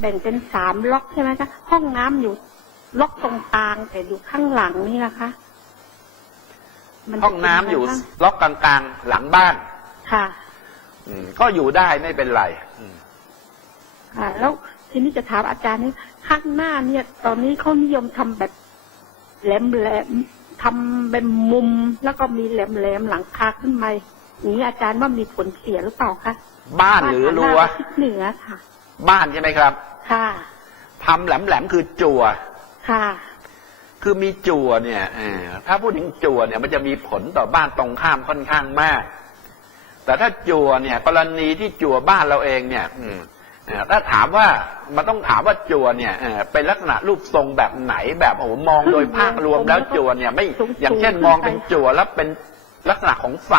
แบ่งเป็นสามล็อกใช่ไหมคะห้องน้ำอยู่ล็อกตรงกลางแต่อยู่ข้างหลังนี่นะคะมัจะห้องน้ำอยู่เป็ไงบ้างล็อกกลางๆหลังบ้าน ค่ะ อืม ก็อยู่ได้ไม่เป็นไรอืมค่ะ แล้วทีนี้จะถามอาจารย์นี่ข้างหน้าเนี่ย ตอนนี้เขานิยมทำแบบแหลมแหลมๆทำเป็นมุมแล้วก็มีแหลมแหลมๆหลังคาขึ้นมาอย่างนี้อาจารย์ว่ามีผลเสียหรือเปล่าคะบ้านหรือรั้วบ้านทิศเหนือค่ะ บ้านใช่ไหมครับ ค่ะ ทำแหลมๆคือจั่ว ค่ะ คือมีจั่วเนี่ยเออถ้าพูดถึงจั่วเนี่ยมันจะมีผลต่อบ้านตรงข้ามค่อนข้างมาก แต่ถ้าจั่วเนี่ย กรณีที่จั่วบ้านเราเองเนี่ย อืมเอ่อถ้าถามว่ามันต้องถามว่าจั่วเนี่ยเอ่อเป็นลักษณะรูปทรงแบบไหนแบบโอ้โหมองโดยภาพรวมแล้วจั่วเนี่ย ไม่สูงๆอย่างเช่นขึ้นไปมองเป็นจั่วแล้วเป็นลักษณะของไฟ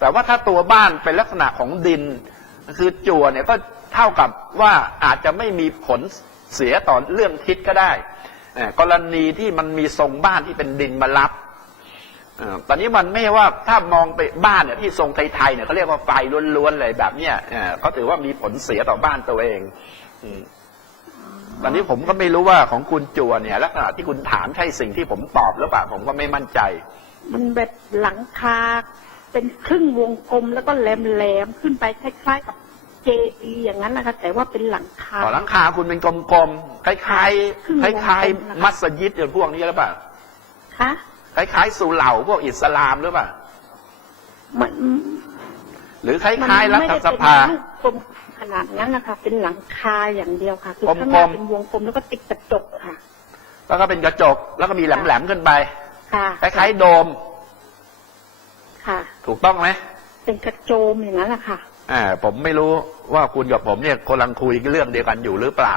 แต่ว่าถ้าตัวบ้านเป็นลักษณะของดิน คือจั่วเนี่ยก็ เท่ากับว่าอาจจะไม่มีผลเสียต่อเรื่องทิศก็ได้ กรณีที่มันมีทรงบ้านที่เป็นดินมารับตอนนี้มันไม่ว่าถ้ามองไปบ้านเนี่ยที่ทรงไทยๆเนี่ยเขาเรียกว่าไฟล้วนๆเลยแบบเนี้ยเขาถือว่ามีผลเสียต่อบ้านตัวเองอตอนนี้ผมก็ไม่รู้ว่าของคุณจัวเนี่ยลักษณะที่คุณถามใช่สิ่งที่ผมตอบหรือเปล่าผมก็ไม่มั่นใจ มันแบบหลังคาเป็นครึ่งวงกลมแล้วก็แหลมๆขึ้นไปคล้ายๆกับ เจดีอย่างนั้นนะคะ แต่ว่าเป็นหลังคาขอหลังคาคุณเป็นกลมๆคล้ายครึ่งๆวคงกลมล้ายนะคะๆมัสยิดอย่างพวกนี้หรือเปล่าคะคล้ายๆสุเหร่าพวกอิสลามหรือเปล่ามันหรือคมันล้ายๆรัไม่ฐได้สเป็นภา ลูกกลมขนาดนั้นนะคะ เป็นหลังคาอย่างเดียวค่ะ คือกลมๆข้างหน้าเป็นวงกลมแล้วก็ติดกระจกค่ะ แล้วก็เป็นกระจกแล้วก็มีแหลมๆขึ้นไปค่ะคล้ายๆโดมค่ะ ถูกต้องไหมเป็นกระโจมอย่างนั้นแหละค่ะ อ่าผมไม่รู้ว่าคุณกับผมเนี่ยกำลังคุยเรื่องเดียวกันอยู่หรือเปล่า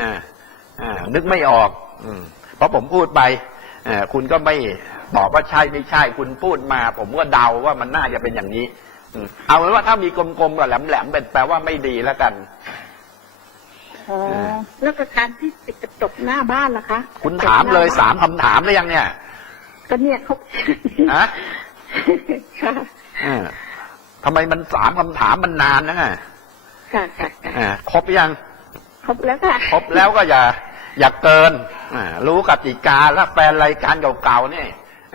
อ่าอ่านึกไม่ออก อืมเพราะผมพูดไปอ่าคุณก็ไม่ตอบว่าใช่ไม่ใช่ คุณพูดมา ผมก็เดาว่ามันน่าจะเป็นอย่างนี้อืมเอาเป็นว่าถ้ามีกลมๆกับแหลมๆเป็นแปลว่าไม่ดีแล้วกันอ๋อแล้วก็การที่ติดกระจกหน้าบ้านล่ะคะ คุณถามเลยสามคำถามหรือยังเนี่ย ก็เนี่ยเขาฮะค่ะ อ่าทำไมมันสามคำถามมันนานนะค่ะค่ะค่ะอ่าครบยัง ครบแล้วค่ะ ครบแล้วก็อย่า อย่าเกินอ่ารู้กติกาและแฟนรายการเก่าๆนี่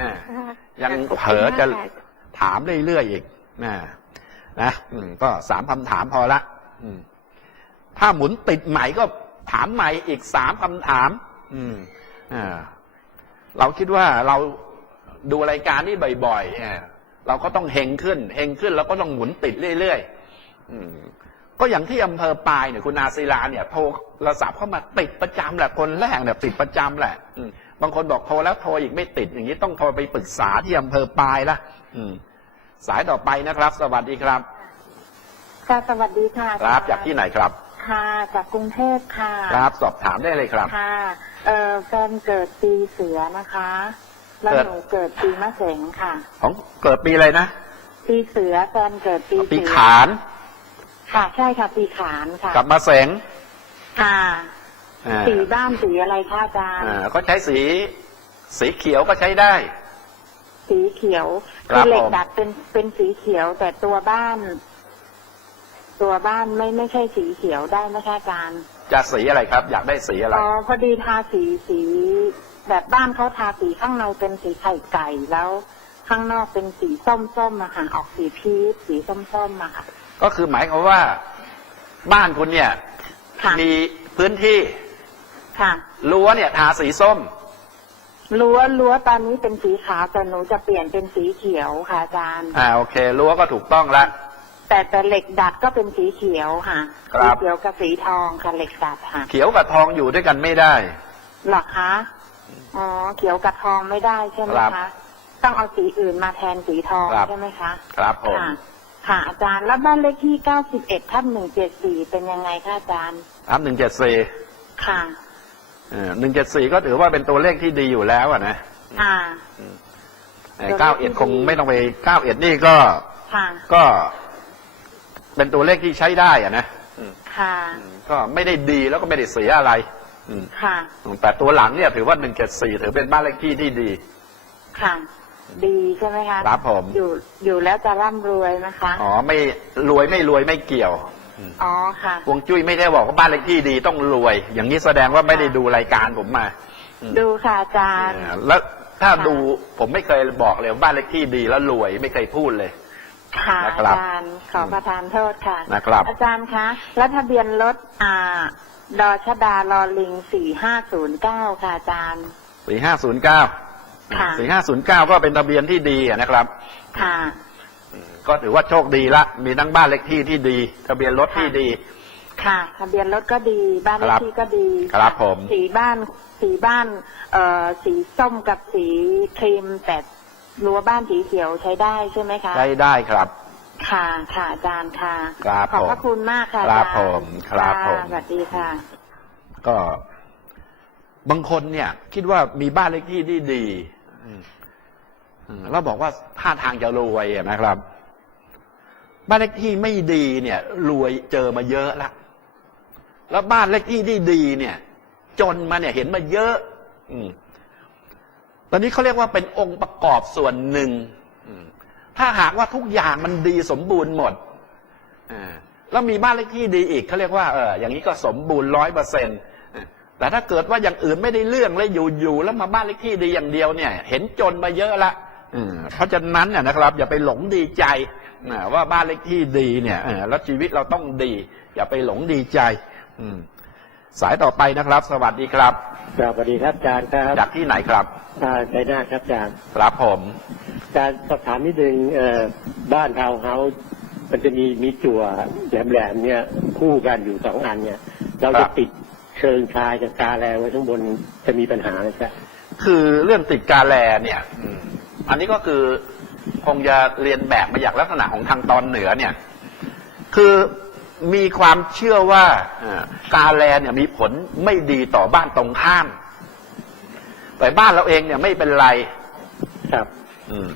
อ่ายังเผลอจะถามเรื่อยๆอีกนะนะอืมก็สามคำถามพอละอืมถ้าหมุนติดใหม่ก็ถามใหม่อีกสามคำถาม อืมอ่าเราคิดว่าเราดูรายการนี้บ่อยๆอ่า เราก็ต้องเฮงขึ้นเฮงขึ้นเราก็ต้องหมุนติดเรื่อยๆอืมก็อย่างที่อำเภอปายเนี่ยคุณนาศิลาเนี่ยโทรโทรศัพท์เข้ามาติดประจำแหละคนแรกเนี่ยติดประจำแหละอืมบางคนบอกโทรแล้วโทรอีกไม่ติดอย่างนี้ต้องโทรไปปรึกษาที่อำเภอปายละอืมสายต่อไปนะครับ สวัสดีครับค่ะสวัสดีค่ะครับจากที่ไหนครับค่ะจากกรุงเทพค่ะ ครับสอบถามได้เลยครับ ค่ะ เอ่อแฟนเกิดปีเสือนะคะ แล้วเกิดหนูเกิดปีมะเสงค่ะ ของเกิดปีอะไรนะ ปีเสือแฟนเกิดปีปีเสือขาน ค่ะใช่ค่ะ ปีขานค่ะ กับมาเสงค่ะอ่าสีบ้านสีอะไรคะอาจารย์อ่าก็ใช้สี สีเขียวก็ใช้ได้ สีเขียวครัคืบเหล็กผมดัดเป็นเป็นสีเขียวแต่ตัวบ้าน ตัวบ้านไม่ไม่ใช่สีเขียวได้ไหมคะอาจารย์จะสีอะไรครับ อยากได้สีอะไรอ๋อพอดีทาสีสี แบบบ้านเขาทาสีข้างในเป็นสีไข่ไก่แล้วข้างนอกเป็นสีส้มๆอะค่ะออกสีพีชสีส้มๆอะค่ะ ก็คือหมายความว่าบ้านคุณเนี่ยค่ะมีพื้นที่ค่ะรั้วเนี่ยทาสีส้ม รั้วรั้วตอนนี้เป็นสีขาวแต่หนูจะเปลี่ยนเป็นสีเขียวค่ะอาจารย์ อ่าโอเครั้วก็ถูกต้องแล้วแต่แต่เหล็กดัดก็เป็นสีเขียวค่ะครัสีบ เขียวกับสีทองค่ะเหล็กดัดค่ะเขียวกับทองอยู่ด้วยกันไม่ได้ เหรอคะ อ๋อเขียวกับทองไม่ได้ใช่ไหมครับคะต้องเอาสีอื่นมาแทนสีทองครับ ใช่ไหมคะครับผม ค่ะค่ะอาจารย์แล้วบ้านเลขที่91ทับ174เป็นยังไงคะอาจารย์ ครับหนึ่งเจ็ดสี่ค่ะ หนึ่งเจ็ดสี่ก็ถือว่าเป็นตัวเลขที่ดีอยู่แล้วอะนะค่ะ เก้าเอ็ดคงไม่ต้องไปเก้าเอ็ดนี่ก็ค่ะ ก็เป็นตัวเลขที่ใช้ได้อะนะอืมค่ะ ก็ไม่ได้ดีแล้วก็ไม่ได้เสียอะไร อืมค่ะ แต่ตัวหลังเนี่ยถือว่าหนึ่งเจ็ดสี่ถือเป็นบ้านเลขที่ที่ดี ค่ะ ดีใช่ไหมคะครับผม อยู่อยู่แล้วจะร่ำรวยนะคะ อ๋อไม่รวยไม่รวยไม่เกี่ยวอืมอ๋อค่ะฮวงจุ้ยไม่ได้บอกว่าบ้านเลขที่ดีต้องรวย อย่างนี้แสดงว่าไม่ได้ดูรายการผมมาอืมดูค่ะอาจารย์อ่าแล้วถ้าค่ะดูผมไม่เคยบอกเลยว่าบ้านเลขที่ดีแล้วรวยไม่เคยพูดเลย ค่ะนะคอารับ จารย์ขอประทานโทษค่ะ นะครับ อาจารย์คะแล้วทะเบียนรถอ่าดอชดาลอลิงสี่ห้าศูนย์เก้าค่ะอาจารย์ สี่ห้าศูนย์เก้าค่ะ สี่ห้าศูนย์เก้าก็เป็นทะเบียนที่ดีอะนะครับ ค่ะ ก็ถือว่าโชคดีละมีทั้งบ้านเลขที่ที่ดี ทะเบียนรถที่ดี ค่ะ ทะเบียนรถก็ดีบ้านเลคขรับที่ก็ดีครับผม สีบ้านสีบ้านเอ่อสีส้มกับสีครีมแต่ รั้วบ้านสีเขียวใช้ได้ใช่ไหมคะใช้ได้ครับ ค่ะค่ะอาจารย์ค่ะ ครับขอบพระผมคุณมากค่ะครับอาจารย์ผมครับะผม สวัสดีค่ะ ก็ บางคนเนี่ย คิดว่ามีบ้านเลขที่ที่ดีอืมอืมแล้วบอกว่าท่าทางจะรวยอะนะครับ บ้านเลขที่ไม่ดีเนี่ย รวยเจอมาเยอะละแล้วบ้านเลขที่ที่ดีเนี่ย จนมาเนี่ยเห็นมาเยอะ อืม ตอนนี้เขาเรียกว่าเป็นองค์ประกอบส่วนหนึ่งอืมถ้าหากว่าทุกอย่างมันดีสมบูรณ์หมดอ่าแล้วมีบ้านเลขที่ดีอีกเขาเรียกว่าเอออย่างนี้ก็สมบูรณ์ร้อยเปอร์เซ็นต์แต่ถ้าเกิดว่าอย่างอื่นไม่ได้เรื่องแล้วอยู่ๆแล้วมาบ้านเลขที่ดีอย่างเดียวเนี่ย เห็นจนมาเยอะละอืมเพราะฉะนั้นเนี่ยนะครับ อย่าไปหลงดีใจอ่าว่าบ้านเลขที่ดีเนี่ยเออแล้วชีวิตเราต้องดี อย่าไปหลงดีใจอืม สายต่อไปนะครับ สวัสดีครับครับสวัสดีครับอาจารย์ครับจากที่ไหนครับอ่าใจหน้าครับอาจารย์ครับผมอาจารย์สอบถามนิดนึงเอ่อบ้านทาวน์เฮาส์มันจะมีมีจั่วแหลมๆเนี่ยคู่กันอยู่สองอันเนี่ย เราจะติดเชิงชายกับกาแลไว้ข้างบนจะมีปัญหาไหมครับคือเรื่องติดกาแลเนี่ยอืมอันนี้ก็คือคงจะเรียนแบบมาจากลักษณะของทางตอนเหนือเนี่ย คือ มีความเชื่อว่าเอ่อกาแลเนี่ยมีผลไม่ดีต่อบ้านตรงข้าม แต่บ้านเราเองเนี่ยไม่เป็นไร ครับ อืม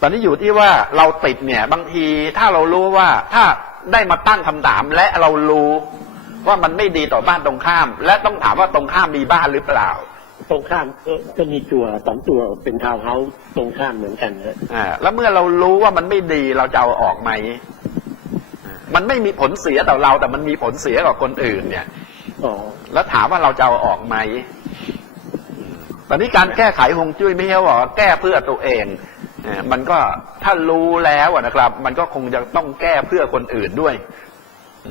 ตอนนี้อยู่ที่ว่าเราติดเนี่ย บางทีถ้าเรารู้ว่าถ้าได้มาตั้งคำถามและเรารู้ว่ามันไม่ดีต่อบ้านตรงข้าม และต้องถามว่าตรงข้ามมีบ้านหรือเปล่า ตรงข้ามก็ก็มีจั่วสองตัวเป็นทาวน์เฮาส์ตรงข้ามเหมือนกันนะอ่าแล้วเมื่อเรารู้ว่ามันไม่ดีเราจะเอาออกไหมอ่า มันไม่มีผลเสียต่อเรา แต่มันมีผลเสียกับคนอื่น เนี่ยอ๋อแล้วถามว่าเราจะเอาออกไหมอืมตอนนี้การแก้ไขฮวงจุ้ยไม่ใช่ว่าแก้เพื่อตัวเองเอ่อมันก็ถ้ารู้แล้วอะนะครับ มันก็คงจะต้องแก้เพื่อคนอื่นด้วย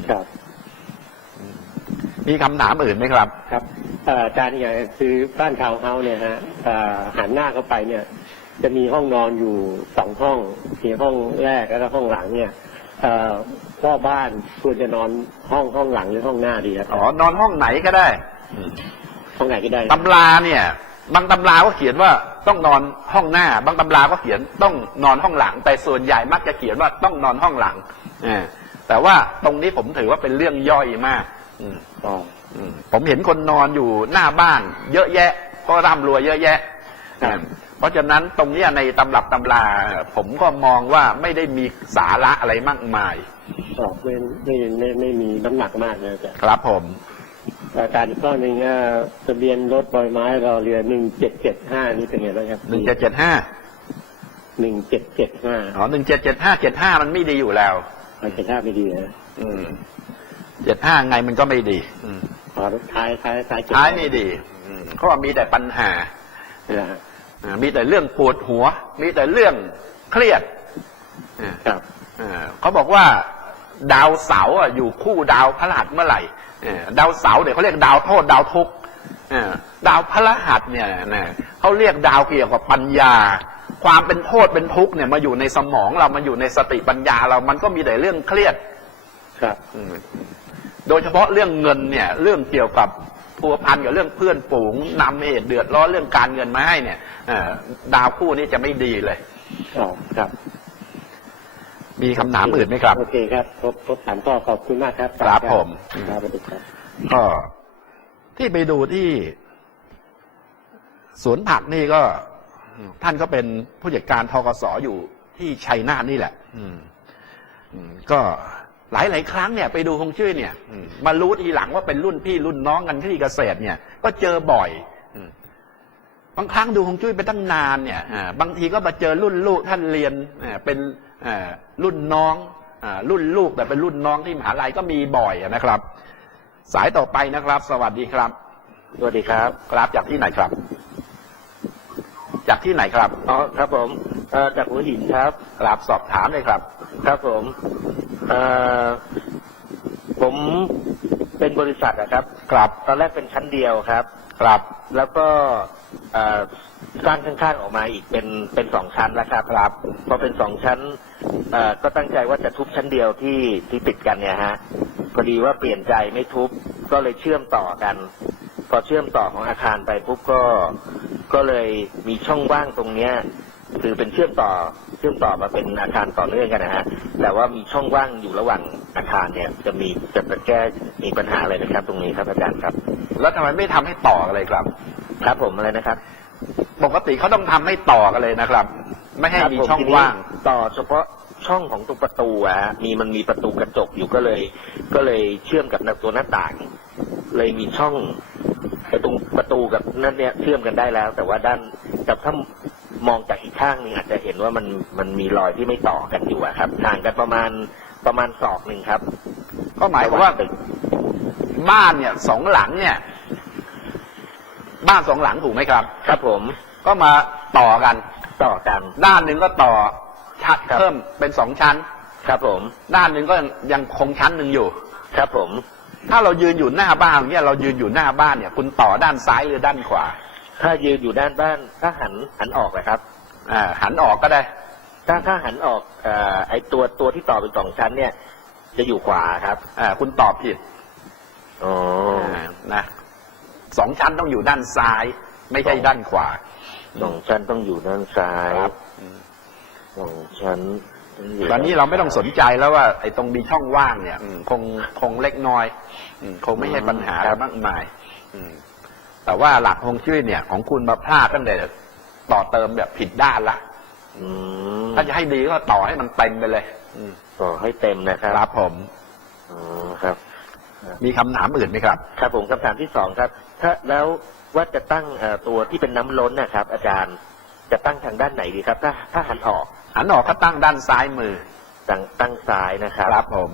ครับมีคำถามอื่นไหมครับ ครับเอ่ออาจารย์อย่างคือบ้านทาวน์เฮาส์เนี่ยฮะเอ่อหันหน้าเข้าไปเนี่ย จะมีห้องนอนอยู่สองห้องมีห้องแรกแล้วก็ห้องหลังเนี่ยเอ่อ พ่อบ้านควรจะนอนห้องห้องหลังหรือห้องหน้าดีครับอ๋อนอนห้องไหนก็ได้ห้องไหนก็ได้ตำราเนี่ย บางตำราก็เขียนว่าต้องนอนห้องหน้า บางตำราก็เขียนต้องนอนห้องหลัง แต่ส่วนใหญ่มักจะเขียนว่าต้องนอนห้องหลังอ่าแต่ว่าตรงนี้ผมถือว่าเป็นเรื่องย่อยมากอืมอ๋ออืมผมเห็นคนนอนอยู่หน้าบ้าน เยอะแยะ ก็ร่ำรวยเยอะแยะครับเพราะฉะนั้นตรงเนี้ยในตำรับตำรา ผมก็มองว่าไม่ได้มีสาระอะไรมากมาย อ๋อไม่ไม่ไม่ไม่มีน้ำหนักมากนะอาจารย์ครับผมอาจารย์อีกข้อหนึ่งเอ่อทะเบียนรถบอยไม้รอเรือหนึ่งเจ็ดเจ็ดห้านี่เป็นไงบ้างครับหนึ่งเจ็ดเจ็ดห้าหนึ่งเจ็ดเจ็ดห้าอ๋อหนึ่งเจ็ดเจ็ดห้าเจ็ดห้ามันไม่ดีอยู่แล้วเจ็ดห้าไม่ดีนะอืมเจ็ดห้าไงมันก็ไม่ดีอืมอ๋อท้ายท้ายท้ายท้ายไม่ดีอืมเพราะว่ามีแต่ปัญหานะฮะอ่ามีแต่เรื่องปวดหัว มีแต่เรื่องเครียดอ่าครับอ่าเขาบอกว่า ดาวเสาร์อะอยู่คู่ดาวพฤหัสเมื่อไหร่เออดาวเสาร์เนี่ยเขาเรียกดาวโทษดาวทุกข์เออดาวพฤหัสเนี่ยนะเขาเรียกดาวเกี่ยวกับปัญญา ความเป็นโทษเป็นทุกข์เนี่ยมาอยู่ในสมองเรามาอยู่ในสติปัญญาเรามันก็มีแต่เรื่องเครียดครับอืมโดยเฉพาะเรื่องเงินเนี่ย เรื่องเกี่ยวกับพัวพันกับเรื่องเพื่อนฝูงนำเหตุเดือดร้อนเรื่องการเงินมาให้เนี่ยเอ่อดาวคู่นี้จะไม่ดีเลยอ๋อครับ มีคำถามอื่นไหมครับ โอเคครับครบครบสามข้อขอบคุณมากครับครับผม ครับสวัสดีครับ ก็ที่ไปดูที่สวนผักนี่ก็อืมท่านก็เป็นผู้จัดการทกสอยู่ที่ชัยนาทนี่แหละ อืมอืมก็หลายหลายๆครั้งเนี่ยไปดูคงชื่อเนี่ยอืมมารู้ทีหลังว่าเป็นรุ่นพี่รุ่นน้องกันที่เกษตรเนี่ย ก็เจอบ่อยอืมบางครั้งดูคงจุ้ยไปตั้งนานเนี่ยอ่าบางทีก็มาเจอรุ่นลูกท่านเรียนอ่าเป็นอ่า รุ่นน้องอ่ารุ่นลูกแต่เป็นรุ่นน้องที่มหาลัยก็มีบ่อยนะครับ สายต่อไปนะครับ สวัสดีครับ สวัสดีครับครับจากที่ไหนครับ จากที่ไหนครับอ๋อครับผมเอ่อจากหัวหินครับครับสอบถามเลยครับ ครับผมเอ่อผมเป็นบริษัทนะครับ ครับ ตอนแรกเป็นชั้นเดียวครับ ครับ แล้วก็เอ่อ สร้างข้างๆออกมาอีกเป็นเป็นสองชั้นแล้วครับครับพอเป็นสองชั้นเอ่อก็ตั้งใจว่าจะทุบชั้นเดียวที่ที่ติดกันเนี่ยฮะพอดีว่าเปลี่ยนใจไม่ทุบก็เลยเชื่อมต่อกัน พอเชื่อมต่อของอาคารไปปุ๊บก็ก็เลยมีช่องว่างตรงเนี้ยคือเป็นเชื่อมต่อเชื่อมต่อมาเป็นอาคารต่อเนื่องกันนะฮะแต่ว่ามีช่องว่างอยู่ระหว่างอาคารเนี่ยจะมีจะจะแก้มีปัญหาอะไรนะครับ ตรงนี้ครับอาจารย์ครับ แล้วทำไมไม่ทำให้ต่อกันเลยครับ ครับผมอะไรนะครับ ปกติเขาต้องทำให้ต่อกันเลยนะครับ ไม่ให้ครับมีผช่องทีนี้ว่างต่อเฉพาะช่องของตรงประตูอะฮะมีมันมีประตูกระจกอยู่ก็เลย ก็เลยเชื่อมกับตัวหน้าต่าง เลยมีช่องไอ้ตรงประตูกับนั่นเนี่ยเชื่อมกันได้แล้ว แต่ว่าด้านแต่ถ้ามองจากอีกข้างหนึงอาจจะเห็นว่ามันมันมีรอยที่ไม่ต่อกันอยู่อะครับห่างกันประมาณประมาณศอกหนึ่งครับ ก็หมายความว่าตึกบ้านเนี่ยสองหลังเนี่ย บ้านสองหลังถูกไหมครับ ครับผม ก็มาต่อกัน ต่อกัน ด้านหนึ่งก็ต่อชั้นครับเพิ่มเป็นสองชั้น ครับผม ด้านหนึ่งก็ยังคงชั้นหนึ่งอยู่ ครับผม ถ้าเรายืนอยู่หน้าบ้านเนี่ยเรายืนอยู่หน้าบ้านเนี่ย คุณต่อด้านซ้ายหรือด้านขวา ถ้ายืนอยู่ด้านบ้านถ้าหันหันออกนะครับ อ่า หันออกก็ได้ ถ้าถ้าหันออกเอ่อไอตัวตัวที่ต่อเป็นสองชั้นเนี่ย จะอยู่ขวาครับ อ่า คุณตอบผิด อ๋ออ่านะ สองชั้นต้องอยู่ด้านซ้าย ไม่ใช่ด้านขวาสองชั้นต้องอยู่ด้านซ้ายครับอืมสองชั้นยู่ตอนนี้เราไม่ต้องสนใจแล้วว่า ไอ้ตรงมีช่องว่างเนี่ยอืมคงคงเล็กน้อยอืมคงไม่ใช่ปัญหาอะไรมากมายอืมแต่ว่าหลักฮวงจุ้ยเนี่ย ของคุณมาพลาดตั้งแต่ต่อเติมแบบผิดด้านละอืมถ้าจะให้ดีก็ต่อให้มันเต็มไปเลยอืมต่อให้เต็มนะครับครับผมอ๋อครับ มีคำถามอื่นไหมครับ ครับผมคำถามที่สองครับ ถ้าแล้วว่าจะตั้งเอ่อตัวที่เป็นน้ำล้นนะครับ อาจารย์จะตั้งทางด้านไหนดีครับ ถ้าถ้าหันออกหันออกก็ตั้งด้านซ้ายมือตั้งตั้งซ้ายนะครับครับผม